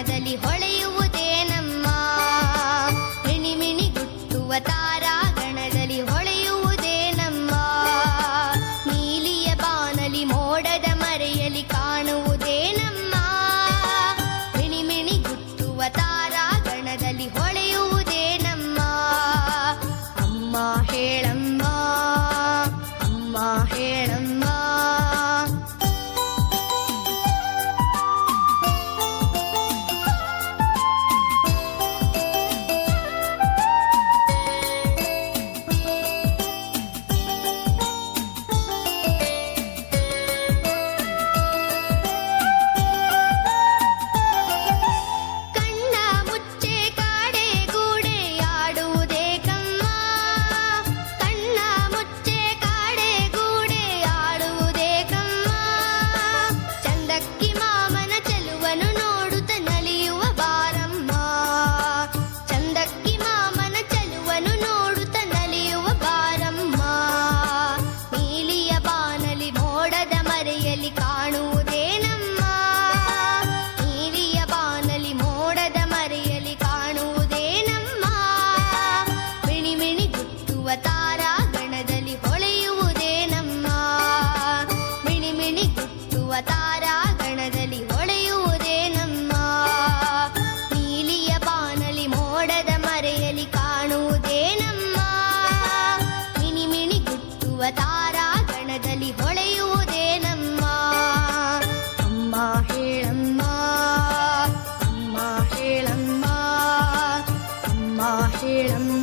ಬಾಣದಲ್ಲಿ ಹೊಳೆಯುವುದೇ ನಮ್ಮ ಮಿಣಿ ಮಿಣಿ ಗುಟ್ಟುವ ತಾರಾಗಣದಲ್ಲಿ ಹೊಳೆಯುವುದೇ ನಮ್ಮ ನೀಲಿಯ ಬಾನಲಿ ಮೋಡದ ಮರೆಯಲಿ ಕಾಣುವುದೇ ನಮ್ಮ ಮಿಣಿ ಮಿಣಿ ಗುಟ್ಟುವ ತಾರಾಗಣದಲ್ಲಿ ಹೊಳೆಯುವುದೇ ನಮ್ಮ ಅಮ್ಮ ಹೇಳಮ್ಮ ಅಮ್ಮ ಹೇಳಮ್ಮ ತಾರಾಗಣದಲ್ಲಿ ಹೊಳೆಯುವುದೇ ನಮ್ಮ ಮಿಣಿ ಮಿಣಿ ಗುಟ್ಟುವ ತಾರಾಗಣದಲ್ಲಿ ಹೊಳೆಯುವುದೇ ನಮ್ಮ ನೀಲಿಯ ಬಾನಲಿ ಮೋಡದ ಮರೆಯಲಿ ಕಾಣುವುದೇ ನಮ್ಮ ಮಿಣಿ ಮಿಣಿ ಗುಟ್ಟುವ ತಾರಾಗಣದಲ್ಲಿ ಹೊಳೆಯುವುದೇ ನಮ್ಮ ಅಮ್ಮ ಹೇಳಮ್ಮ ಅಮ್ಮ ಹೇಳಮ್ಮ ಅಮ್ಮ ಹೇಳಮ್ಮ